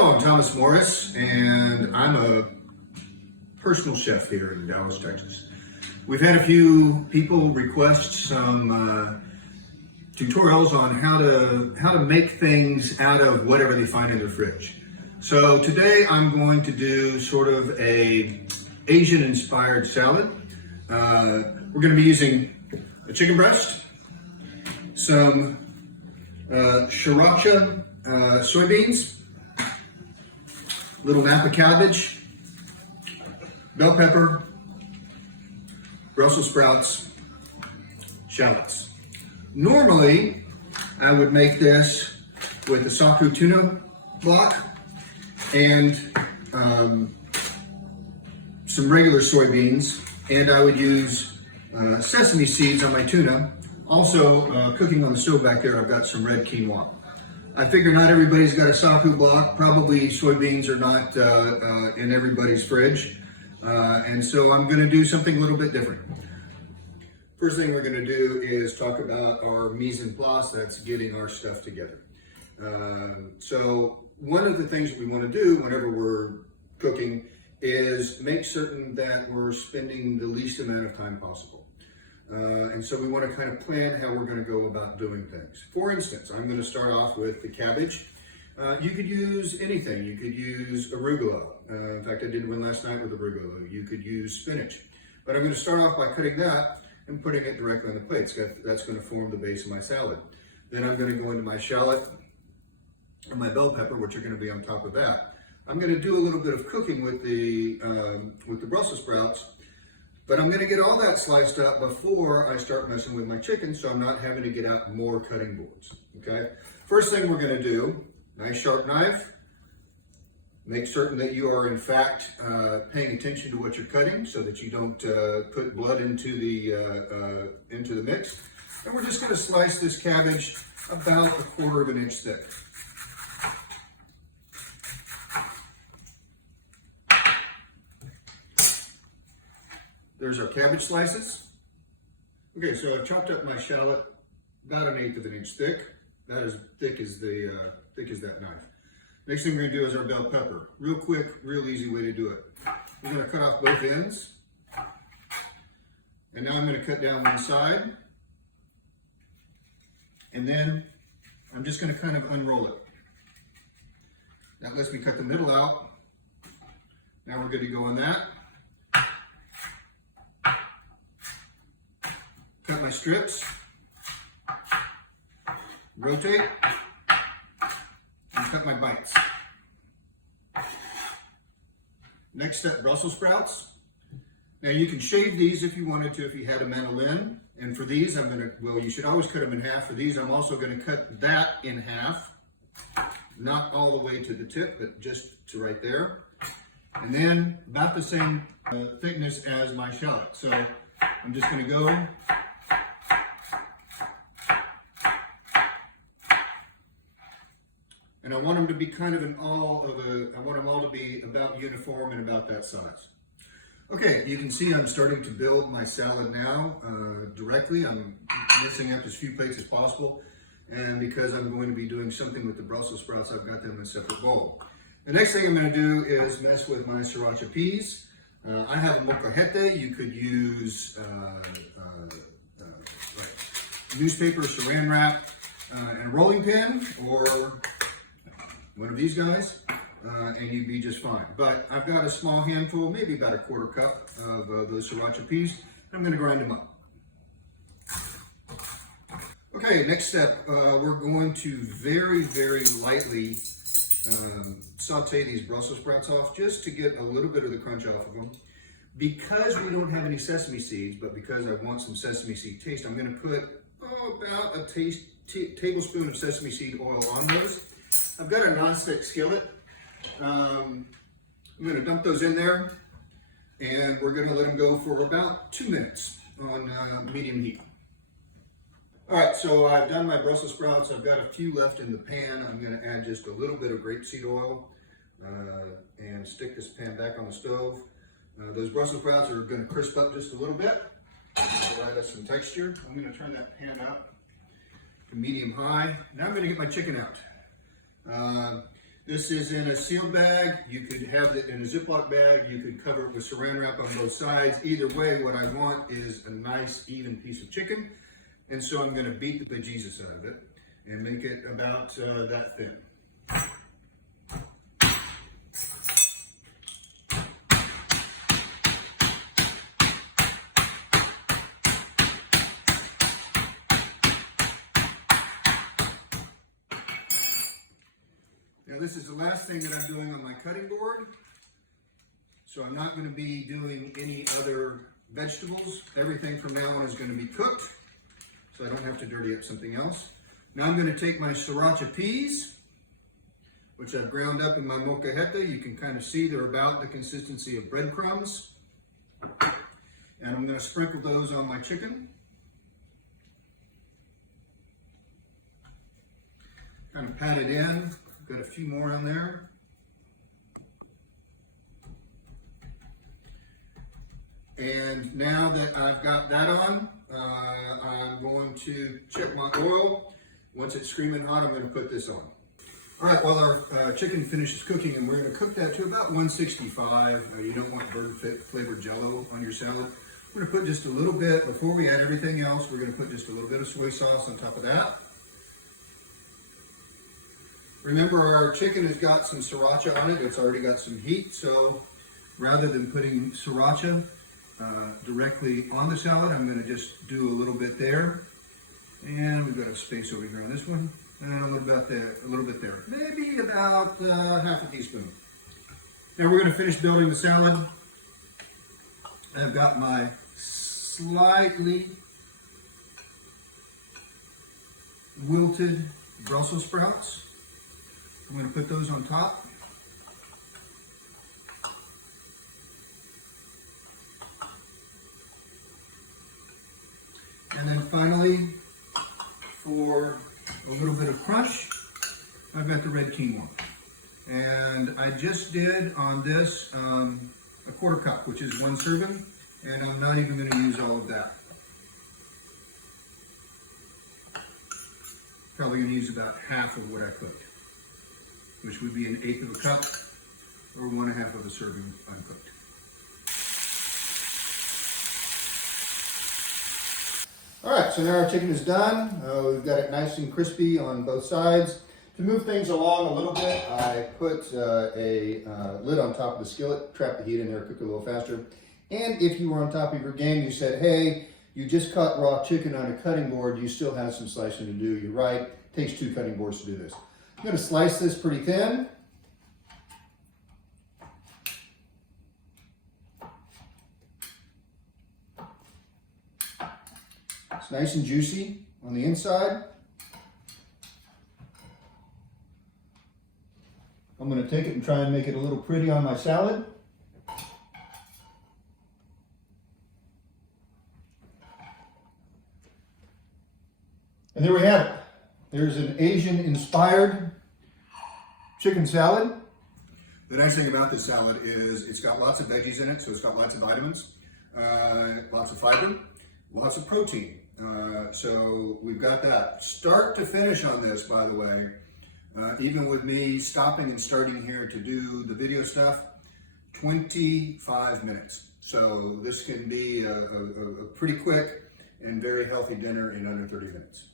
Hello, I'm Thomas Morris, and I'm a personal chef here in Dallas, Texas. We've had a few people request some tutorials on how to make things out of whatever they find in their fridge. So today I'm going to do sort of a Asian-inspired salad. We're going to be using a chicken breast, some sriracha soybeans, little Napa cabbage, bell pepper, Brussels sprouts, shallots. Normally, I would make this with a saku tuna block and some regular soybeans, and I would use sesame seeds on my tuna. Also, cooking on the stove back there, I've got some red quinoa. I figure not everybody's got a saku block. Probably soybeans are not in everybody's fridge. And so I'm going to do something a little bit different. First thing we're going to do is talk about our mise en place, that's getting our stuff together. So one of the things that we want to do whenever we're cooking is make certain that we're spending the least amount of time possible. And so we want to kind of plan how we're going to go about doing things. For instance, I'm going to start off with the cabbage. You could use anything. You could use arugula. In fact, I did one last night with arugula. You could use spinach. But I'm going to start off by cutting that and putting it directly on the plate. That's going to form the base of my salad. Then I'm going to go into my shallot and my bell pepper, which are going to be on top of that. I'm going to do a little bit of cooking with the Brussels sprouts, but I'm going to get all that sliced up before I start messing with my chicken, so I'm not having to get out more cutting boards. Okay. First thing we're going to do. Nice sharp knife. Make certain that you are in fact paying attention to what you're cutting so that you don't put blood into the mix. And we're just going to slice this cabbage about 1/4 of an inch thick. There's our cabbage slices. Okay, so I've chopped up my shallot about 1/8 of an inch thick. That is thick as that knife. Next thing we're going to do is our bell pepper. Real quick, real easy way to do it. We're going to cut off both ends. And now I'm going to cut down one side. And then I'm just going to kind of unroll it. That lets me cut the middle out. Now we're good to go on that. Cut my strips. Rotate. And cut my bites. Next step, Brussels sprouts. Now you can shave these if you wanted to, if you had a mandolin. And for these, you should always cut them in half. For these, I'm also going to cut that in half. Not all the way to the tip, but just to right there. And then about the same thickness as my shallot. So I'm just going to go. And I want them to be kind of I want them all to be about uniform and about that size. Okay, you can see I'm starting to build my salad now directly. I'm mixing up as few plates as possible. And because I'm going to be doing something with the Brussels sprouts, I've got them in a separate bowl. The next thing I'm going to do is mess with my sriracha peas. I have a molcajete. You could use newspaper, saran wrap, and a rolling pin, or one of these guys, and you'd be just fine. But I've got a small handful, maybe about 1/4 cup of those sriracha peas. I'm going to grind them up. Okay, next step, we're going to very, very lightly saute these Brussels sprouts off just to get a little bit of the crunch off of them. Because we don't have any sesame seeds, but because I want some sesame seed taste, I'm going to put about a tablespoon of sesame seed oil on those. I've got a non-stick skillet. I'm going to dump those in there, and we're going to let them go for about 2 minutes on medium heat. All right, so I've done my Brussels sprouts. I've got a few left in the pan. I'm going to add just a little bit of grapeseed oil and stick this pan back on the stove. Those Brussels sprouts are going to crisp up just a little bit. Provide us some texture. I'm going to turn that pan up to medium high. Now I'm going to get my chicken out. This is in a sealed bag. You could have it in a Ziploc bag. You could cover it with saran wrap on both sides. Either way, what I want is a nice, even piece of chicken. And so I'm gonna beat the bejesus out of it and make it about that thin. Now this is the last thing that I'm doing on my cutting board. So I'm not going to be doing any other vegetables. Everything from now on is going to be cooked, so I don't have to dirty up something else. Now I'm going to take my sriracha peas, which I've ground up in my molcajete. You can kind of see they're about the consistency of breadcrumbs. And I'm going to sprinkle those on my chicken. Kind of pat it in. Got a few more on there. And now that I've got that on, I'm going to check my oil. Once it's screaming hot, I'm going to put this on. All right, well, our chicken finishes cooking, and we're going to cook that to about 165. You don't want bird-flavored Jell-O on your salad. We're going to put just a little bit, before we add everything else, we're going to put just a little bit of soy sauce on top of that. Remember, our chicken has got some sriracha on it. It's already got some heat, so rather than putting sriracha directly on the salad, I'm going to just do a little bit there. And we've got a space over here on this one. And a little bit there. Maybe about half a teaspoon. Now we're going to finish building the salad. I've got my slightly wilted Brussels sprouts. I'm going to put those on top. And then finally, for a little bit of crunch, I've got the red quinoa. And I just did on this a quarter cup, which is 1 serving, and I'm not even going to use all of that. Probably going to use about half of what I cooked, which would be 1/8 of a cup or 1/2 of a serving uncooked. All right, so now our chicken is done. We've got it nice and crispy on both sides. To move things along a little bit, I put a lid on top of the skillet, trap the heat in there, cook it a little faster. And if you were on top of your game, you said, hey, you just cut raw chicken on a cutting board, you still have some slicing to do. You're right, it takes 2 cutting boards to do this. I'm gonna slice this pretty thin. It's nice and juicy on the inside. I'm going to take it and try and make it a little pretty on my salad. And there we have it. There's an Asian-inspired chicken salad. The nice thing about this salad is it's got lots of veggies in it, so it's got lots of vitamins, lots of fiber, lots of protein. So we've got that. Start to finish on this, by the way, even with me stopping and starting here to do the video stuff, 25 minutes. So this can be a pretty quick and very healthy dinner in under 30 minutes.